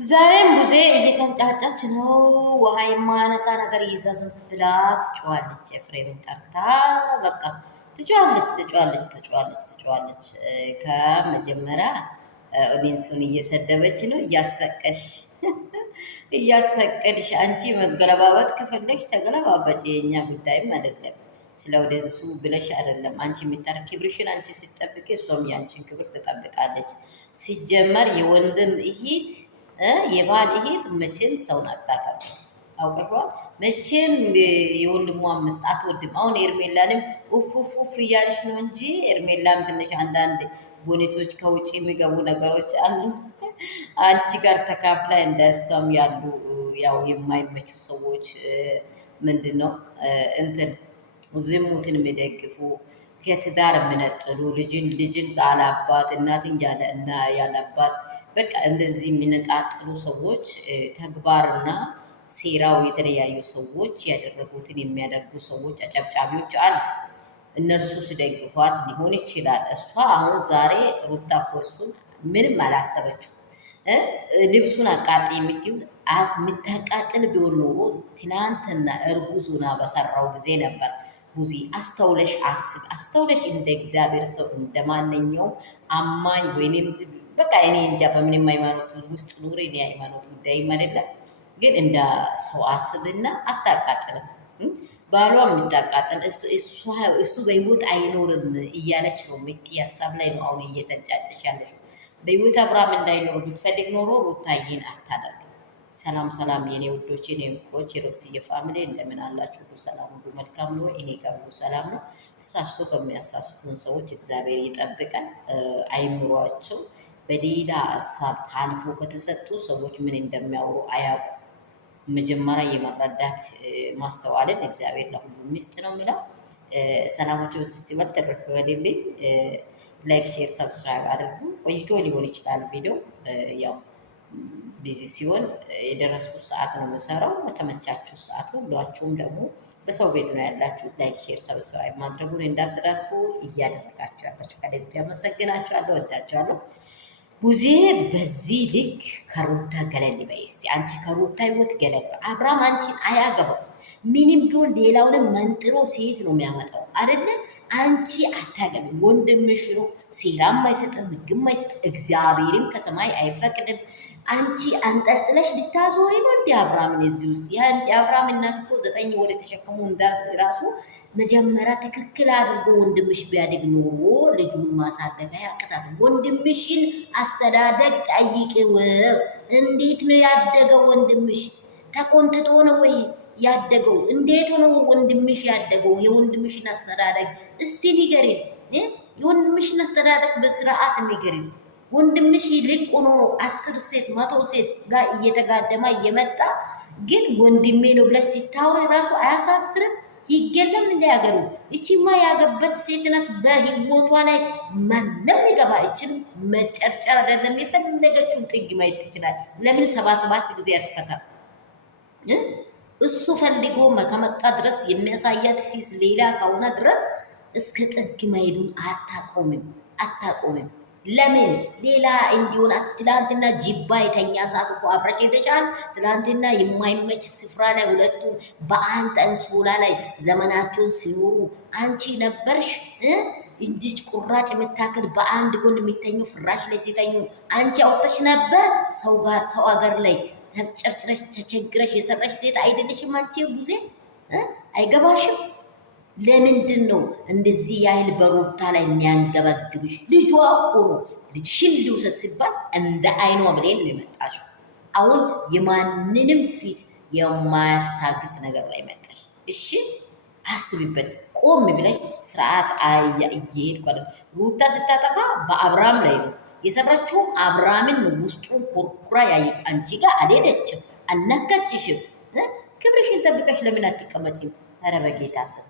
ዛሬም ቡዜ እየተንጫጫች ነው። ውሃ የማያነሳ ነገር ይዛ ዝም ብላ ትጮዋለች። ኤፍሬምን ጠርታ በቃ ትጮዋለች። ከመጀመሪያ ኦዲንሱን እየሰደበች ነው። እያስፈቀድሽ አንቺ መገለባበጥ ከፈለግሽ ተገለባበጭ፣ የኛ ጉዳይም አይደለም። ስለ ኦዲንሱ ብለሽ አይደለም አንቺ ክብርሽን አንቺ ስትጠብቂ እሷም ያንቺን ክብር ትጠብቃለች። ሲጀመር የወንድም እህት የባል እህት መቼም ሰውን አታውቅም። አውቀሽዋል። መቼም የወንድሟን ምስት አትወድም። አሁን ኤርሜላንም ኡፍ እያልሽ ነው እንጂ ኤርሜላም ትንሽ አንዳንድ ቦኔሶች ከውጭ የሚገቡ ነገሮች አሉ። አንቺ ጋር ተካፍላ እንደ እሷም ያሉ ያው የማይመቹ ሰዎች ምንድን ነው እንትን ዝሙትን የሚደግፉ ከትዳር የምነጥሉ ልጅን ካላባት እናትን ያላባት በቃ እንደዚህ የሚነጣጥሉ ሰዎች ተግባርና ሴራው የተለያዩ ሰዎች ያደረጉትን የሚያደርጉ ሰዎች አጨብጫቢዎች አሉ። እነርሱ ሲደግፏት ሊሆን ይችላል። እሷ አሁን ዛሬ ሩታ እኮ እሱን ምንም አላሰበችው። ልብሱን አቃጥ የምታቃጥል ቢሆን ኖሮ ትናንትና እርጉዙና በሰራው ጊዜ ነበር። ቡዚ አስተውለሽ አስብ። አስተውለሽ እንደ እግዚአብሔር ሰው እንደ ማንኛውም አማኝ ወይንም በቃ እኔ እንጃ በምንም ሃይማኖት ውስጥ ኑር፣ እኔ ሃይማኖት ጉዳይም አይደለም፣ ግን እንደ ሰው አስብና አታቃጥልም። ባሏ የምታቃጥል እሱ በህይወት አይኖርም እያለች ነው። ምት ሀሳብ ላይ ነው አሁን እየተንጫጨሽ ያለሽ። በህይወት አብርሃም እንዳይኖር ብትፈልግ ኖሮ ሩታዬን አታደርግም። ሰላም የኔ ውዶች፣ የኔ ምቆች፣ የሩትዬ ፋሚሊ እንደምን አላችሁ? ሁሉ ሰላም፣ ሁሉ መልካም ነው። እኔ ጋር ሁሉ ሰላም ነው። ተሳስቶ ከሚያሳስቱን ሰዎች እግዚአብሔር ይጠብቀን። አይምሯቸው በሌላ ሀሳብ ታልፎ ከተሰጡ ሰዎች ምን እንደሚያወሩ አያውቁም። መጀመሪያ የመረዳት ማስተዋልን እግዚአብሔር ለሁሉም ሚስጥ ነው የሚለው። ሰላማቸውን ስትበል ተረፍ በሌለኝ ላይክ፣ ሼር፣ ሰብስክራይብ አድርጉ። ቆይቶ ሊሆን ይችላል ቪዲዮ ያው ቢዚ ሲሆን የደረስኩት ሰዓት ነው የምሰራው። በተመቻችሁ ሰዓት ሁላችሁም ደግሞ በሰው ቤት ነው ያላችሁ ላይክ፣ ሼር፣ ሰብስክራይብ ማድረጉን እንዳትረሱ። እያደረጋችሁ ያላችሁ ከልብ አመሰግናችኋለሁ፣ ወዳችኋለሁ። ቡዜ በዚህ ልክ ከሩታ ገለል በይ እስቲ። አንቺ ከሩታ ህይወት ገለል። አብርሃም አንቺን አያገባው። ምንም ቢሆን ሌላውንም መንጥሮ ሴት ነው የሚያመጣው አይደለ? አንቺ አታገቢ። ወንድምሽ ነው። ሴራም አይሰጥም፣ ህግም አይሰጥም፣ እግዚአብሔርም ከሰማይ አይፈቅድም። አንቺ አንጠልጥለሽ ልታዞሪ ነው እንዲ አብርሃምን እዚህ ውስጥ። የአብርሃም እናት እኮ 9 ወር የተሸከሙ ራሱ መጀመሪያ ትክክል አድርጎ ወንድምሽ ቢያድግ ኖሮ ልጁን ማሳደግ ያቅታል። ወንድምሽን አስተዳደግ ጠይቂው። እንዴት ነው ያደገው ወንድምሽ? ተቆንጥጦ ነው ወይ ያደገው? እንዴት ነው ወንድምሽ ያደገው? የወንድምሽን አስተዳደግ እስቲ ንገሪን። የወንድምሽን አስተዳደግ በስርዓት ንገሪን። ወንድምሽ ልቅ ሆኖ ነው 10 ሴት 100 ሴት ጋር እየተጋደማ እየመጣ ግን ወንድሜ ነው ብለሽ ሲታወሪ ራሱ አያሳፍርም? ይገለም እንዳያገሩ። እቺማ ያገበች ሴት ናት። በህይወቷ ላይ ማንም ሊገባ አይችልም። መጨርጨር አይደለም፣ የፈለገችውን ጥግ ማየት ትችላል። ለምን 77 ጊዜ አትፈታም? እሱ ፈልጎ ከመጣ ድረስ የሚያሳያት ፊስ ሌላ ከሆነ ድረስ እስከ ጥግ መሄዱን አታቆምም። ለምን ሌላ እንዲሆን ትላንትና ጅባ የተኛ ሰዓት እኮ አብረሽ ሄደሻል። ትላንትና የማይመች ስፍራ ላይ ሁለቱም በአንድ አንሶላ ላይ ዘመናቸውን ሲኖሩ አንቺ ነበርሽ። እንዲች ቁራጭ የምታክል በአንድ ጎን የሚተኙ ፍራሽ ላይ ሲተኙ አንቺ አውጥተሽ ነበር። ሰው ሀገር ላይ ተጨርጭረሽ ተቸግረሽ የሰራሽ ሴት አይደለሽም አንቺ ቡዜ። አይገባሽም? ለምንድን ነው እንደዚህ ያህል በሩታ ላይ የሚያንገበግብሽ? ልጇ እኮ ነው። ልጅሽን ልውሰድ ሲባል እንደ አይኗ ብሌን ነው የመጣሽው። አሁን የማንንም ፊት የማያስታግስ ነገር ላይ መጣሽ። እሺ አስቢበት። ቆም ብለሽ ስርዓት እየሄድኩ አይደል? ሩታ ስታጠፋ በአብርሃም ላይ ነው የሰራችው። አብርሃምን ነው ውስጡን ኮርኩራ ያየች። አንቺ ጋር አልሄደችም፣ አልነካችሽም። ክብርሽን ጠብቀሽ ለምን አትቀመጪም? ኧረ በጌታ ስም